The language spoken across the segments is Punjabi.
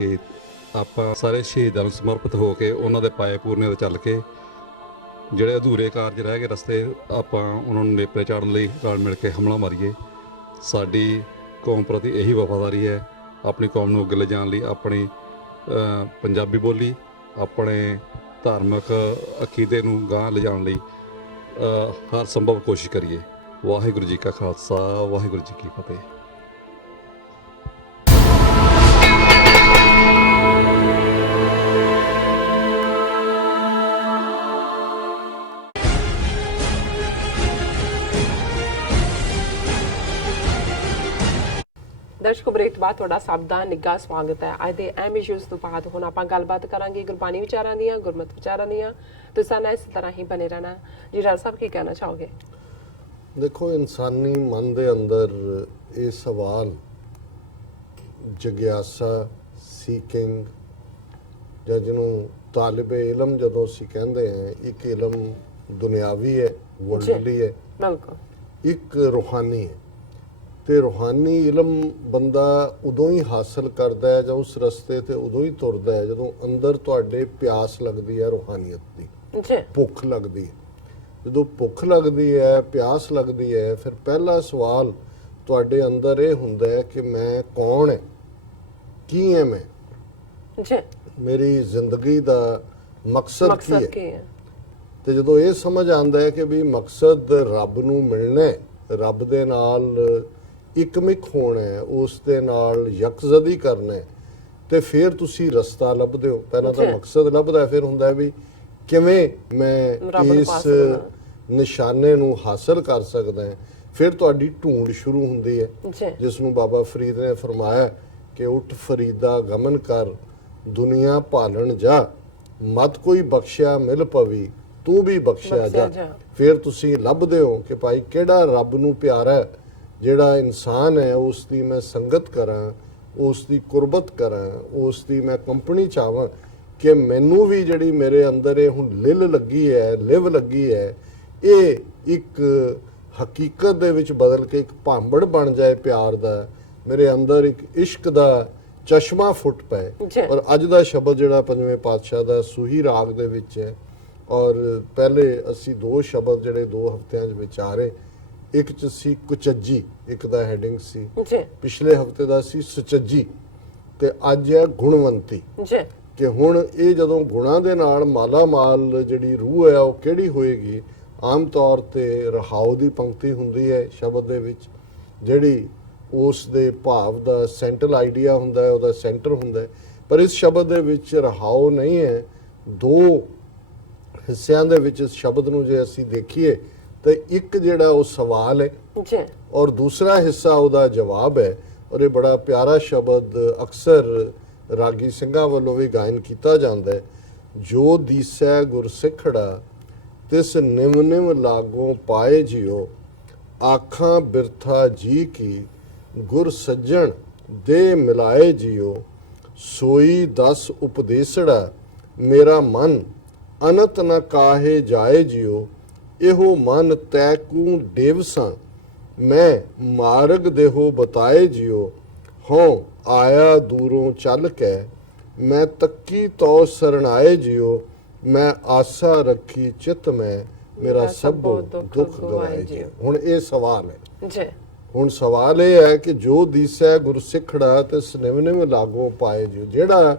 ਕਿ ਆਪਾਂ ਸਾਰੇ ਸ਼ਹੀਦਾਂ ਨੂੰ ਸਮਰਪਿਤ ਹੋ ਕੇ ਉਹਨਾਂ ਦੇ ਪਾਏ ਪੂਰਨੇ 'ਤੇ ਚੱਲ ਕੇ ਜਿਹੜੇ ਅਧੂਰੇ ਕਾਰਜ ਰਹਿ ਗਏ ਰਸਤੇ ਆਪਾਂ ਉਹਨਾਂ ਨੂੰ ਨੇਪਰੇ ਚਾੜਨ ਲਈ ਰਲ ਮਿਲ ਕੇ ਹਮਲਾ ਮਾਰੀਏ। ਸਾਡੀ ਕੌਮ ਪ੍ਰਤੀ ਇਹੀ ਵਫਾਦਾਰੀ ਹੈ, ਆਪਣੀ ਕੌਮ ਨੂੰ ਅੱਗੇ ਲਿਜਾਣ ਲਈ ਆਪਣੀ ਪੰਜਾਬੀ ਬੋਲੀ, ਆਪਣੇ ਧਾਰਮਿਕ ਅਕੀਦੇ ਨੂੰ ਗਾਂਹ ਲਿਜਾਣ ਲਈ ਹਰ ਸੰਭਵ ਕੋਸ਼ਿਸ਼ ਕਰੀਏ। ਵਾਹਿਗੁਰੂ ਜੀ ਕਾ ਖਾਲਸਾ, ਵਾਹਿਗੁਰੂ ਜੀ ਕੀ ਫਤਿਹ। ਦਰਸ਼ਕੋ, ਬ੍ਰੇਕ ਤੋਂ ਬਾਅਦ ਤੁਹਾਡਾ ਸਭ ਦਾ ਨਿੱਘਾ ਸਵਾਗਤ ਹੈ। ਅੱਜ ਦੇ ਅਹਿਮ ਇਸ਼ੂਜ਼ ਤੋਂ ਬਾਅਦ ਹੁਣ ਆਪਾਂ ਗੱਲਬਾਤ ਕਰਾਂਗੇ ਗੁਰਬਾਣੀ ਵਿਚਾਰਾਂ ਦੀਆਂ, ਗੁਰਮਤਿ ਵਿਚਾਰਾਂ ਦੀਆਂ। ਤੁਸੀਂ ਨਾਲ ਇਸ ਤਰ੍ਹਾਂ ਹੀ ਬਣੇ ਰਹਿਣਾ। ਜੀ ਰਾਜ ਸਾਹਿਬ, ਕੀ ਕਹਿਣਾ ਚਾਹੋਗੇ? ਦੇਖੋ, ਇਨਸਾਨੀ ਮਨ ਦੇ ਅੰਦਰ ਇਹ ਸਵਾਲ ਜਗਿਆਸਾ, ਸੀਕਿੰਗ, ਜਾਂ ਜਿਹਨੂੰ ਤਾਲਿਬੇ ਇਲਮ ਜਦੋਂ ਅਸੀਂ ਕਹਿੰਦੇ ਹਾਂ, ਇੱਕ ਇਲਮ ਦੁਨਿਆਵੀ ਹੈ, ਵਰਲਡਲੀ ਹੈ, ਬਿਲਕੁਲ, ਇੱਕ ਰੂਹਾਨੀ ਹੈ। ਤੇ ਰੂਹਾਨੀ ਇਲਮ ਬੰਦਾ ਉਦੋਂ ਹੀ ਹਾਸਲ ਕਰਦਾ ਹੈ ਜਾਂ ਉਸ ਰਸਤੇ ਤੇ ਉਦੋਂ ਹੀ ਤੁਰਦਾ ਹੈ ਜਦੋਂ ਅੰਦਰ ਤੁਹਾਡੇ ਪਿਆਸ ਲੱਗਦੀ ਹੈ, ਰੂਹਾਨੀਅਤ ਦੀ ਭੁੱਖ ਲੱਗਦੀ ਹੈ। ਜਦੋਂ ਭੁੱਖ ਲੱਗਦੀ ਹੈ, ਪਿਆਸ ਲੱਗਦੀ ਹੈ, ਫਿਰ ਪਹਿਲਾ ਸਵਾਲ ਤੁਹਾਡੇ ਅੰਦਰ ਇਹ ਹੁੰਦਾ ਹੈ ਕਿ ਮੈਂ ਕੌਣ ਹੈ, ਕੀ ਹੈ ਮੈਂ, ਮੇਰੀ ਜ਼ਿੰਦਗੀ ਦਾ ਮਕਸਦ ਕੀ ਹੈ। ਤੇ ਜਦੋਂ ਇਹ ਸਮਝ ਆਉਂਦਾ ਹੈ ਕਿ ਵੀ ਮਕਸਦ ਰੱਬ ਨੂੰ ਮਿਲਣਾ ਹੈ, ਰੱਬ ਦੇ ਨਾਲ ਇੱਕਮਿਕ ਹੋਣਾ ਹੈ, ਉਸ ਦੇ ਨਾਲ ਯਕਜ਼ਦੀ ਕਰਨਾ ਹੈ, ਤੇ ਫਿਰ ਤੁਸੀਂ ਰਸਤਾ ਲੱਭਦੇ ਹੋ। ਪਹਿਲਾਂ ਤਾਂ ਮਕਸਦ ਲੱਭਦਾ, ਫਿਰ ਹੁੰਦਾ ਵੀ ਕਿਵੇਂ ਮੈਂ ਇਸ ਨਿਸ਼ਾਨੇ ਨੂੰ ਹਾਸਲ ਕਰ ਸਕਦਾ ਹਾਂ। ਫਿਰ ਤੁਹਾਡੀ ਢੂੰਡ ਸ਼ੁਰੂ ਹੁੰਦੀ ਹੈ, ਜਿਸ ਨੂੰ ਬਾਬਾ ਫਰੀਦ ਨੇ ਫਰਮਾਇਆ ਕਿ ਉੱਠ ਫਰੀਦਾ ਗਮਨ ਕਰ, ਦੁਨੀਆ ਭਾਲਣ ਜਾ, ਮਤ ਕੋਈ ਬਖਸ਼ਿਆ ਮਿਲ ਪਵੀ, ਤੂੰ ਵੀ ਬਖਸ਼ਿਆ ਜਾ। ਫਿਰ ਤੁਸੀਂ ਲੱਭਦੇ ਹੋ ਕਿ ਭਾਈ ਕਿਹੜਾ ਰੱਬ ਨੂੰ ਪਿਆਰਾ ਹੈ, ਜਿਹੜਾ ਇਨਸਾਨ ਹੈ ਉਸ ਦੀ ਮੈਂ ਸੰਗਤ ਕਰਾਂ, ਉਸ ਦੀ ਕੁਰਬਤ ਕਰਾਂ, ਉਸ ਦੀ ਮੈਂ ਕੰਪਨੀ ਚਾਹਾਂ, ਕਿ ਮੈਨੂੰ ਵੀ ਜਿਹੜੀ ਮੇਰੇ ਅੰਦਰ ਇਹ ਹੁਣ ਲਿਲ ਲੱਗੀ ਹੈ, ਲਿਵ ਲੱਗੀ ਹੈ, ਇਹ ਇੱਕ ਹਕੀਕਤ ਦੇ ਵਿੱਚ ਬਦਲ ਕੇ ਇੱਕ ਭਾਂਬੜ ਬਣ ਜਾਏ ਪਿਆਰ ਦਾ, ਮੇਰੇ ਅੰਦਰ ਇੱਕ ਇਸ਼ਕ ਦਾ ਚਸ਼ਮਾ ਫੁੱਟ ਪਏ। ਔਰ ਅੱਜ ਦਾ ਸ਼ਬਦ ਜਿਹੜਾ ਪੰਜਵੇਂ ਪਾਤਸ਼ਾਹ ਦਾ ਸੂਹੀ ਰਾਗ ਦੇ ਵਿੱਚ ਹੈ, ਔਰ ਪਹਿਲੇ ਅਸੀਂ ਦੋ ਸ਼ਬਦ ਜਿਹੜੇ 2 ਹਫ਼ਤਿਆਂ 'ਚ ਵਿਚਾਰੇ, ਇੱਕ 'ਚ ਸੀ ਕੁਚੱਜੀ, ਇੱਕ ਦਾ ਹੈਡਿੰਗ ਸੀ, ਪਿਛਲੇ ਹਫ਼ਤੇ ਦਾ ਸੀ ਸੁਚੱਜੀ, ਤੇ ਅੱਜ ਹੈ ਗੁਣਵੰਤੀ। ਕਿ ਹੁਣ ਇਹ ਜਦੋਂ ਗੁਣਾਂ ਦੇ ਨਾਲ ਮਾਲਾ ਮਾਲ ਜਿਹੜੀ ਰੂਹ ਹੈ ਉਹ ਕਿਹੜੀ ਹੋਏਗੀ। ਆਮ ਤੌਰ ਤੇ ਰਹਾਉ ਦੀ ਪੰਕਤੀ ਹੁੰਦੀ ਹੈ ਸ਼ਬਦ ਦੇ ਵਿੱਚ, ਜਿਹੜੀ ਉਸ ਦੇ ਭਾਵ ਦਾ ਸੈਂਟਰਲ ਆਈਡੀਆ ਹੁੰਦਾ ਹੈ, ਉਹਦਾ ਸੈਂਟਰ ਹੁੰਦਾ ਹੈ। ਪਰ ਇਸ ਸ਼ਬਦ ਦੇ ਵਿੱਚ ਰਹਾਉ ਨਹੀਂ ਹੈ। 2 ਹਿੱਸਿਆਂ ਦੇ ਵਿੱਚ ਇਸ ਸ਼ਬਦ ਨੂੰ ਜੇ ਅਸੀਂ ਦੇਖੀਏ ਤਾਂ ਇੱਕ ਜਿਹੜਾ ਉਹ ਸਵਾਲ ਹੈ ਔਰ ਦੂਸਰਾ ਹਿੱਸਾ ਉਹਦਾ ਜਵਾਬ ਹੈ। ਔਰ ਇਹ ਬੜਾ ਪਿਆਰਾ ਸ਼ਬਦ ਅਕਸਰ ਰਾਗੀ ਸਿੰਘਾਂ ਵੱਲੋਂ ਵੀ ਗਾਇਨ ਕੀਤਾ ਜਾਂਦਾ ਹੈ। ਜੋ ਦੀਸੈ ਗੁਰਸਿੱਖੜਾ ਤਿਸ ਨਿਮ ਨਿਮ ਲਾਗੋਂ ਪਾਏ ਜਿਉ, ਆਖਾਂ ਬਿਰਥਾ ਜੀ ਕੀ ਗੁਰ ਸੱਜਣ ਦੇ ਮਿਲਾਏ ਜਿਉ, ਸੋਈ 10 ਉਪਦੇਸੜਾ ਮੇਰਾ ਮਨ ਅਨਤ ਨ ਕਾਹੇ ਜਾਏ ਜਿਉ, ਇਹੋ ਮਨ ਤੈ ਕੂ ਡੇਵਸਾਂ ਮੈਂ ਮਾਰਗ ਦੇਹੋ ਬਤਾਏ ਜਿਉ, ਹੋਂ ਆਇਆ ਦੂਰੋਂ ਚੱਲ ਕੇ ਮੈਂ ਤੱਕੀ ਤੋ ਸਰਣਾਏ ਜਿਉ, ਮੈਂ ਆਸਾ ਰੱਖੀ ਚਿਤ ਮੈਂ ਮੇਰਾ ਸਭੋ ਦੁੱਖ ਗਵਾਏ ਜਿਉ। ਹੁਣ ਇਹ ਸਵਾਲ ਹੈ। ਹੁਣ ਸਵਾਲ ਇਹ ਹੈ ਕਿ ਜੋ ਦੀਸੈ ਗੁਰਸਿੱਖੜਾ ਤੇ ਨਿਮ ਨਿਮ ਲਾਗੋਂ ਪਾਏ ਜਿਉ, ਜਿਹੜਾ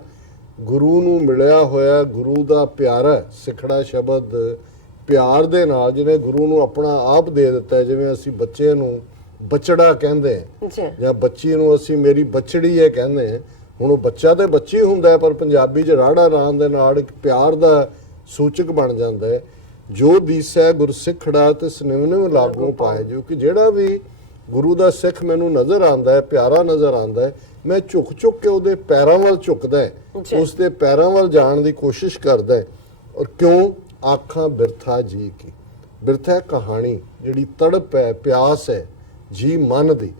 ਗੁਰੂ ਨੂੰ ਮਿਲਿਆ ਹੋਇਆ, ਗੁਰੂ ਦਾ ਪਿਆਰਾ, ਸਿੱਖੜਾ ਸ਼ਬਦ ਪਿਆਰ ਦੇ ਨਾਲ ਜਿਹਨੇ ਗੁਰੂ ਨੂੰ ਆਪਣਾ ਆਪ ਦੇ ਦਿੱਤਾ। ਜਿਵੇਂ ਅਸੀਂ ਬੱਚੇ ਨੂੰ ਬਚੜਾ ਕਹਿੰਦੇ ਹਾਂ ਜਾਂ ਬੱਚੀ ਨੂੰ ਅਸੀਂ ਮੇਰੀ ਬਚੜੀ ਹੈ ਕਹਿੰਦੇ ਹਾਂ। ਹੁਣ ਉਹ ਬੱਚਾ ਤੇ ਬੱਚੀ ਹੁੰਦਾ, ਪਰ ਪੰਜਾਬੀ 'ਚ ਰਾੜਾ ਰਾਂ ਦੇ ਨਾਲ ਇੱਕ ਪਿਆਰ ਦਾ ਸੂਚਕ ਬਣ ਜਾਂਦਾ ਹੈ। ਜੋ ਦੀਸੈ ਗੁਰਸਿੱਖੜਾ ਤੇ ਨਿਮ ਨਿਮ ਲਾਗੋਂ ਪਾਏ ਜਿਉ, ਕਿ ਜਿਹੜਾ ਵੀ ਗੁਰੂ ਦਾ ਸਿੱਖ ਮੈਨੂੰ ਨਜ਼ਰ ਆਉਂਦਾ ਹੈ, ਪਿਆਰਾ ਨਜ਼ਰ ਆਉਂਦਾ ਹੈ, ਮੈਂ ਝੁਕ ਕੇ ਉਹਦੇ ਪੈਰਾਂ ਵੱਲ ਝੁਕਦਾ ਹੈ, ਉਸ ਦੇ ਪੈਰਾਂ ਵੱਲ ਜਾਣ ਦੀ ਕੋਸ਼ਿਸ਼ ਕਰਦਾ ਹੈ। ਔਰ ਕਿਉਂ? ਆਖਾਂ ਬਿਰਥਾ ਜੀ ਕੀ, ਬਿਰਥਾ ਕਹਾਣੀ, ਜਿਹੜੀ ਤੜਪ ਹੈ, ਪਿਆਸ ਹੈ ਜੀ ਮਨ ਦੀ,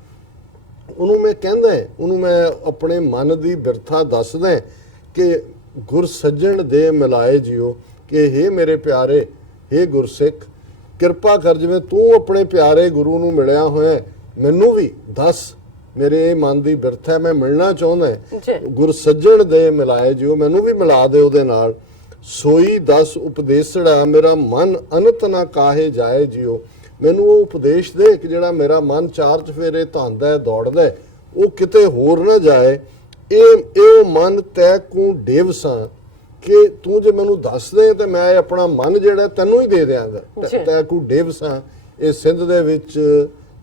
ਉਹਨੂੰ ਮੈਂ ਕਹਿੰਦਾ, ਉਹਨੂੰ ਮੈਂ ਆਪਣੇ ਮਨ ਦੀ ਬਿਰਥਾ ਦੱਸਦਾ ਕਿ ਗੁਰ ਸੱਜਣ ਦੇ ਮਿਲਾਏ ਜਿਉ, ਕਿ ਹੇ ਮੇਰੇ ਪਿਆਰੇ, ਹੇ ਗੁਰਸਿੱਖ, ਕਿਰਪਾ ਕਰ, ਜਿਵੇਂ ਤੂੰ ਆਪਣੇ ਪਿਆਰੇ ਗੁਰੂ ਨੂੰ ਮਿਲਿਆ ਹੋਇਆ, ਮੈਨੂੰ ਵੀ ਦੱਸ ਮੇਰੇ ਇਹ ਮਨ ਦੀ ਬਿਰਥ ਹੈ, ਮੈਂ ਮਿਲਣਾ ਚਾਹੁੰਦਾ ਜੀ। ਗੁਰ ਸੱਜਣ ਦੇ ਮਿਲਾਏ ਜਿਉ, ਮੈਨੂੰ ਵੀ ਮਿਲਾ ਦੇ ਉਹਦੇ ਨਾਲ। ਸੋਈ 10 ਉਪਦੇਸੜਾ ਮੇਰਾ ਮਨ ਅਨੰਤ ਨਾ ਕਾਹੇ ਜਾਏ ਜਿਉ, ਮੈਨੂੰ ਉਹ ਉਪਦੇਸ਼ ਦੇ ਕਿ ਜਿਹੜਾ ਮੇਰਾ ਮਨ ਚਾਰ ਚਫੇਰੇ ਧਾਂਦਾ ਹੈ, ਦੌੜਦਾ ਹੈ, ਉਹ ਕਿਤੇ ਹੋਰ ਨਾ ਜਾਏ। ਇਹ ਮਨ ਤੈ ਕੋ ਡੇਵਸਾਂ, ਕਿ ਤੂੰ ਜੇ ਮੈਨੂੰ ਦੱਸ ਦੇ ਤੇ ਮੈਂ ਆਪਣਾ ਮਨ ਜਿਹੜਾ ਤੈਨੂੰ ਹੀ ਦੇ ਦਿਆਂਗਾ। ਤੈ ਕੋ ਡੇਵਸਾਂ, ਇਹ ਸਿੰਧ ਦੇ ਵਿੱਚ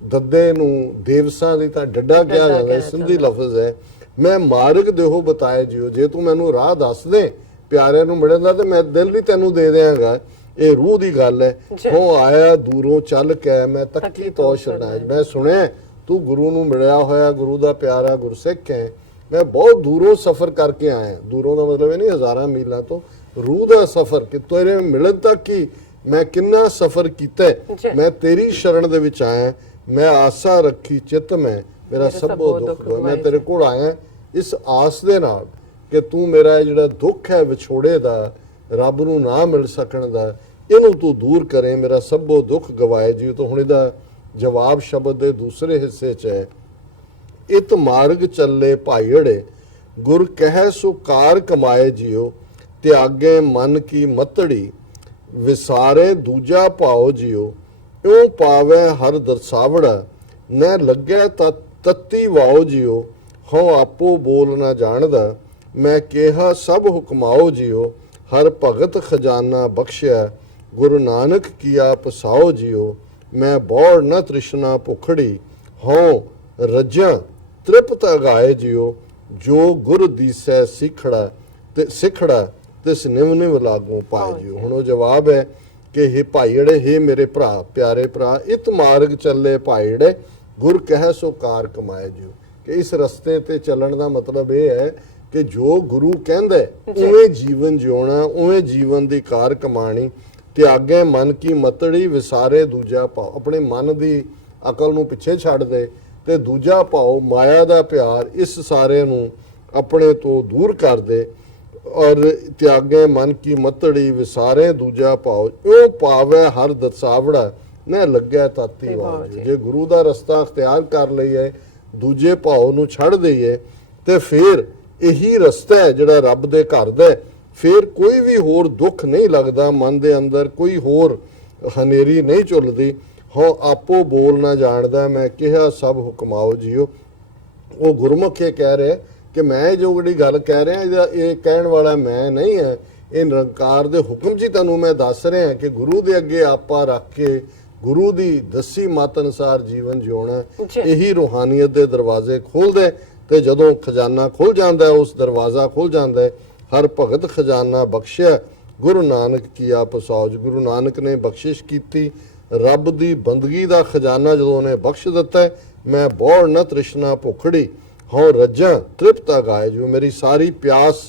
ਦੱਦੇ ਨੂੰ ਦੇਵਸਾਂ ਦੀ ਤਾਂ ਡੱਡਾ ਕਿਹਾ ਜਾਂਦਾ, ਸਿੰਧੀ ਲਫ਼ਜ਼ ਹੈ। ਮੈਂ ਮਾਰਗ ਦੇਹੋ ਬਤਾਏ ਜਿਉ, ਜੇ ਤੂੰ ਮੈਨੂੰ ਰਾਹ ਦੱਸ ਦੇ ਪਿਆਰਿਆਂ ਨੂੰ ਮਿਲਣ ਦਾ ਤੇ ਮੈਂ ਦਿਲ ਵੀ ਤੈਨੂੰ ਦੇ ਦਿਆਂਗਾ। ਇਹ ਰੂਹ ਦੀ ਗੱਲ ਹੈ। ਹੋ ਆਇਆ ਦੂਰੋਂ ਚੱਲ ਕੇ ਮੈਂ ਤੱਕੀ ਤੋ ਸ਼ਰਨਾਇ, ਮੈਂ ਸੁਣਿਆ ਤੂੰ ਗੁਰੂ ਨੂੰ ਮਿਲਿਆ ਹੋਇਆ, ਗੁਰੂ ਦਾ ਪਿਆਰਾ ਗੁਰਸਿੱਖ ਹੈ। ਮੈਂ ਬਹੁਤ ਦੂਰੋਂ ਸਫ਼ਰ ਕਰਕੇ ਆਇਆ, ਦੂਰੋਂ ਦਾ ਮਤਲਬ ਇਹ ਨਹੀਂ ਹਜ਼ਾਰਾਂ ਮੀਲਾਂ ਤੋਂ, ਰੂਹ ਦਾ ਸਫ਼ਰ, ਕਿ ਤੇਰੇ ਮਿਲਣ ਤੱਕ ਹੀ ਮੈਂ ਕਿੰਨਾ ਸਫ਼ਰ ਕੀਤਾ। ਮੈਂ ਤੇਰੀ ਸ਼ਰਨ ਦੇ ਵਿੱਚ ਆਇਆ, ਮੈਂ ਆਸਾ ਰੱਖੀ ਚਿੱਤ ਮੈਂ, ਮੇਰਾ ਸਭੋ ਦੁੱਖ ਹੋਇਆ। ਮੈਂ ਤੇਰੇ ਕੋਲ ਆਇਆ ਇਸ ਆਸ ਦੇ ਨਾਲ ਕਿ ਤੂੰ ਮੇਰਾ ਜਿਹੜਾ ਦੁੱਖ ਹੈ ਵਿਛੋੜੇ ਦਾ, ਰੱਬ ਨੂੰ ਨਾ ਮਿਲ ਸਕਣ ਦਾ, ਇਹਨੂੰ ਤੂੰ ਦੂਰ ਕਰੇ, ਮੇਰਾ ਸਭੋ ਦੁੱਖ ਗਵਾਏ ਜੀ। ਤਾਂ ਹੁਣ ਇਹਦਾ ਜਵਾਬ ਸ਼ਬਦ ਦੇ ਦੂਸਰੇ ਹਿੱਸੇ 'ਚ ਹੈ, ਇਤ ਮਾਰਗ ਚੱਲੇ ਭਾਈੜੇ ਗੁਰ ਕਹਿ ਸੋ ਕਾਰ ਕਮਾਏ ਜਿਉ, ਤਿਆਗੇ ਮਨ ਕੀ ਮਤੜੀ ਵਿਸਾਰੇ ਦੂਜਾ ਭਾਉ ਜਿਉ, ਇਉ ਪਾਵੇ ਹਰ ਦਰਸਾਵੜਾ ਨੈ ਲੱਗੈ ਤਤੀ ਵਾਉ ਜਿਉ, ਹਉ ਆਪੋ ਬੋਲ ਨਾ ਜਾਣਦਾ ਮੈਂ ਕਿਹਾ ਸਭ ਹੁਕਮਾਓ ਜਿਉ, ਹਰ ਭਗਤ ਖਜ਼ਾਨਾ ਬਖਸ਼ਿਆ ਗੁਰੂ ਨਾਨਕ ਕੀਆ ਪਸਾਓ ਜਿਉ, ਮੈਂ ਬੌੜ ਨ ਤ੍ਰਿਸ਼ਨਾ ਭੁਖੜੀ ਹਉ ਰੱਜਾਂ ਤ੍ਰਿਪਤ ਅਗਾਏ ਜਿਉ, ਜੋ ਗੁਰ ਦੀਸੈ ਸਿਖੜਾ ਤਿਸ ਨਿਵ ਨਿਵ ਲਾਗੂ ਪਾਏ ਜਿਉ। ਹੁਣ ਉਹ ਜਵਾਬ ਹੈ ਕਿ ਇਹ ਭਾਈੜੇ, हे ਮੇਰੇ ਭਰਾ, ਪਿਆਰੇ ਭਰਾ, ਇਤ ਮਾਰਗ ਚੱਲੇ ਭਾਈੜੇ ਗੁਰ ਕਹਿ ਸੋ ਕਾਰ ਕਮਾਏ ਜਿਉ, ਕਿ ਇਸ ਰਸਤੇ ਤੇ ਚੱਲਣ ਦਾ ਮਤਲਬ ਇਹ ਹੈ ਕਿ ਜੋ ਗੁਰੂ ਕਹਿੰਦਾ ਉਵੇਂ ਜੀਵਨ ਜਿਉਣਾ, ਉਵੇਂ ਜੀਵਨ ਦੀ ਕਾਰ ਕਮਾਣੀ। ਤਿਆਗੇ ਮਨ ਕੀ ਮਤੜੀ ਵਿਸਾਰੇ ਦੂਜਾ ਭਾਉ, ਆਪਣੇ ਮਨ ਦੀ ਅਕਲ ਨੂੰ ਪਿੱਛੇ ਛੱਡ ਦੇ ਤੇ ਦੂਜਾ ਭਾਉ ਮਾਇਆ ਦਾ ਪਿਆਰ ਇਸ ਸਾਰੇ ਨੂੰ ਆਪਣੇ ਤੋਂ ਦੂਰ ਕਰ ਦੇ। ਔਰ ਤਿਆਗੇ ਮਨ ਕੀ ਮਤੜੀ ਵਿਸਾਰੇ ਦੂਜਾ ਭਾਉ, ਉਹ ਪਾਵੇ ਹਰ ਦਸਾਵੜਾ ਨਾ ਲੱਗਿਆ ਤਾਤੀ ਵਾਹ। ਜੇ ਗੁਰੂ ਦਾ ਰਸਤਾ ਅਖਤਿਆਰ ਕਰ ਲਈਏ, ਦੂਜੇ ਭਾਉ ਨੂੰ ਛੱਡ ਦਈਏ, ਤੇ ਫਿਰ ਇਹੀ ਰਸਤਾ ਹੈ ਜਿਹੜਾ ਰੱਬ ਦੇ ਘਰ ਦਾ। ਫਿਰ ਕੋਈ ਵੀ ਹੋਰ ਦੁੱਖ ਨਹੀਂ ਲੱਗਦਾ ਮਨ ਦੇ ਅੰਦਰ, ਕੋਈ ਹੋਰ ਹਨੇਰੀ ਨਹੀਂ ਝੁੱਲਦੀ। ਹੋ ਆਪੋ ਬੋਲ ਨਾ ਜਾਣਦਾ ਮੈਂ ਕਿਹਾ ਸਭ ਹੁਕਮਾਓ ਜਿਉ। ਉਹ ਗੁਰਮੁਖ ਇਹ ਕਹਿ ਰਿਹਾ ਕਿ ਮੈਂ ਜੋ ਜਿਹੜੀ ਗੱਲ ਕਹਿ ਰਿਹਾ ਇਹ ਕਹਿਣ ਵਾਲਾ ਮੈਂ ਨਹੀਂ ਹੈ, ਇਹ ਨਿਰੰਕਾਰ ਦੇ ਹੁਕਮ 'ਚ ਤੁਹਾਨੂੰ ਮੈਂ ਦੱਸ ਰਿਹਾ ਕਿ ਗੁਰੂ ਦੇ ਅੱਗੇ ਆਪਾ ਰੱਖ ਕੇ ਗੁਰੂ ਦੀ ਦੱਸੀ ਮਤ ਅਨੁਸਾਰ ਜੀਵਨ ਜਿਉਣਾ, ਇਹੀ ਰੂਹਾਨੀਅਤ ਦੇ ਦਰਵਾਜ਼ੇ ਖੋਲ੍ਹਦੇ। ਤੇ ਜਦੋਂ ਖਜ਼ਾਨਾ ਖੁੱਲ ਜਾਂਦਾ, ਉਸ ਦਰਵਾਜ਼ਾ ਖੁੱਲ ਜਾਂਦਾ, ਹਰ ਭਗਤ ਖਜ਼ਾਨਾ ਬਖਸ਼ਿਆ ਗੁਰੂ ਨਾਨਕ ਕੀਆ ਪਸਾਉ। ਗੁਰੂ ਨਾਨਕ ਨੇ ਬਖਸ਼ਿਸ਼ ਕੀਤੀ, ਰੱਬ ਦੀ ਬੰਦਗੀ ਦਾ ਖਜ਼ਾਨਾ ਜਦੋਂ ਉਹਨੇ ਬਖਸ਼ ਦਿੱਤਾ, ਮੈਂ ਬੌੜ ਨ ਤ੍ਰਿਸ਼ਨਾ ਭੁਖੜੀ ਹਉ ਰੱਜਾਂ ਤ੍ਰਿਪਤਾ ਗਾਏ ਜੋ, ਮੇਰੀ ਸਾਰੀ ਪਿਆਸ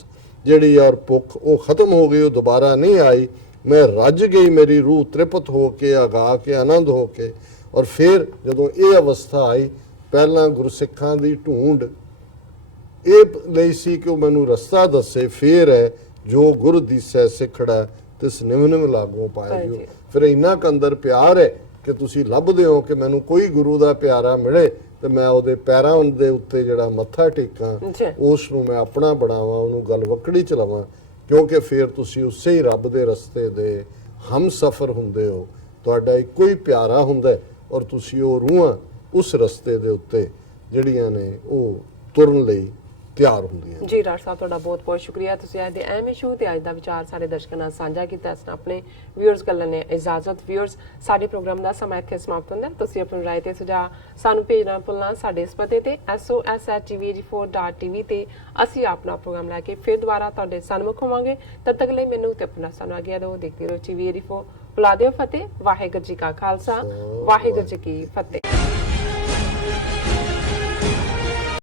ਜਿਹੜੀ ਔਰ ਭੁੱਖ ਉਹ ਖਤਮ ਹੋ ਗਈ, ਉਹ ਦੁਬਾਰਾ ਨਹੀਂ ਆਈ। ਮੈਂ ਰੱਜ ਗਈ, ਮੇਰੀ ਰੂਹ ਤ੍ਰਿਪਤ ਹੋ ਕੇ, ਅਗਾ ਕੇ, ਆਨੰਦ ਹੋ ਕੇ। ਔਰ ਫਿਰ ਜਦੋਂ ਇਹ ਅਵਸਥਾ ਆਈ, ਪਹਿਲਾਂ ਗੁਰਸਿੱਖਾਂ ਦੀ ਢੂੰਡ ਇਹ ਲਈ ਸੀ ਕਿ ਉਹ ਮੈਨੂੰ ਰਸਤਾ ਦੱਸੇ, ਫਿਰ ਹੈ ਜੋ ਗੁਰ ਦੀਸੈ ਸਿਖੜਾ ਤਿਸ ਨਿਵ ਨਿਵ ਲਾਗੂ ਪਾਏ ਜੋ। ਫਿਰ ਇੰਨਾ ਕੁ ਅੰਦਰ ਪਿਆਰ ਹੈ ਕਿ ਤੁਸੀਂ ਲੱਭਦੇ ਹੋ ਕਿ ਮੈਨੂੰ ਕੋਈ ਗੁਰੂ ਦਾ ਪਿਆਰਾ ਮਿਲੇ ਤੇ ਮੈਂ ਉਹਦੇ ਪੈਰਾਂ ਦੇ ਉੱਤੇ ਜਿਹੜਾ ਮੱਥਾ ਟੇਕਾਂ, ਉਸ ਨੂੰ ਮੈਂ ਆਪਣਾ ਬਣਾਵਾਂ, ਉਹਨੂੰ ਗਲਵਕੜੀ ਚ ਲਵਾਂ, ਕਿਉਂਕਿ ਫਿਰ ਤੁਸੀਂ ਉਸੇ ਹੀ ਰੱਬ ਦੇ ਰਸਤੇ ਦੇ ਹਮ ਸਫਰ ਹੁੰਦੇ ਹੋ। ਤੁਹਾਡਾ ਇੱਕੋ ਹੀ ਪਿਆਰਾ ਹੁੰਦਾ ਔਰ ਤੁਸੀਂ ਉਹ ਰੂਹਾਂ ਉਸ ਰਸਤੇ ਦੇ ਉੱਤੇ ਜਿਹੜੀਆਂ ਨੇ ਉਹ ਤੁਰਨ ਲਈ ਤਿਆਰ ਹੁੰਦੀਆਂ। ਜੀ ਡਾਕਟਰ ਸਾਹਿਬ, ਤੁਹਾਡਾ ਬਹੁਤ ਬਹੁਤ ਸ਼ੁਕਰੀਆ। ਤੁਸੀਂ ਅੱਜ ਦੇ ਅਹਿਮ ਇਸ਼ੂ ਤੇ ਅੱਜ ਦਾ ਵਿਚਾਰ ਸਾਡੇ ਦਰਸ਼ਕਾਂ ਨਾਲ ਸਾਂਝਾ ਕੀਤਾ। ਇਸ ਨਾਲ ਆਪਣੇ ਵਿਊਅਰਸ ਕੋਲ ਲੈਣੇ ਇਜਾਜ਼ਤ। ਵਿਊਅਰਸ, ਸਾਡੇ ਪ੍ਰੋਗਰਾਮ ਦਾ ਸਮਾਂ ਇੱਥੇ ਸਮਾਪਤ ਹੁੰਦਾ। ਤੁਸੀਂ ਆਪਣੀ ਰਾਏ ਤੇ ਸੁਝਾਅ ਸਾਨੂੰ ਭੇਜਣਾ ਭੁੱਲਣਾ ਸਾਡੇ ਇਸ ਪਤੇ ਤੇ sos@tv84.tv ਤੇ ਅਸੀਂ ਆਪਣਾ ਪ੍ਰੋਗਰਾਮ ਲੈ ਕੇ ਫਿਰ ਦੁਬਾਰਾ ਤੁਹਾਡੇ ਸਨਮੁਖ ਹੋਵਾਂਗੇ। ਤਦ ਤੱਕ ਲਈ ਮੈਨੂੰ ਤੇ ਆਪਣਾ ਸਾਨੂੰ ਆਗਿਆ ਦਿਓ। ਦੇਖਦੇ ਰਹੋ TV84। ਬੁਲਾ ਦਿਓ ਫਤਿਹ। ਵਾਹਿਗੁਰੂ ਜੀ ਕਾ ਖਾਲਸਾ, ਵਾਹਿਗੁਰੂ ਜੀ ਕੀ ਫਤਿਹ।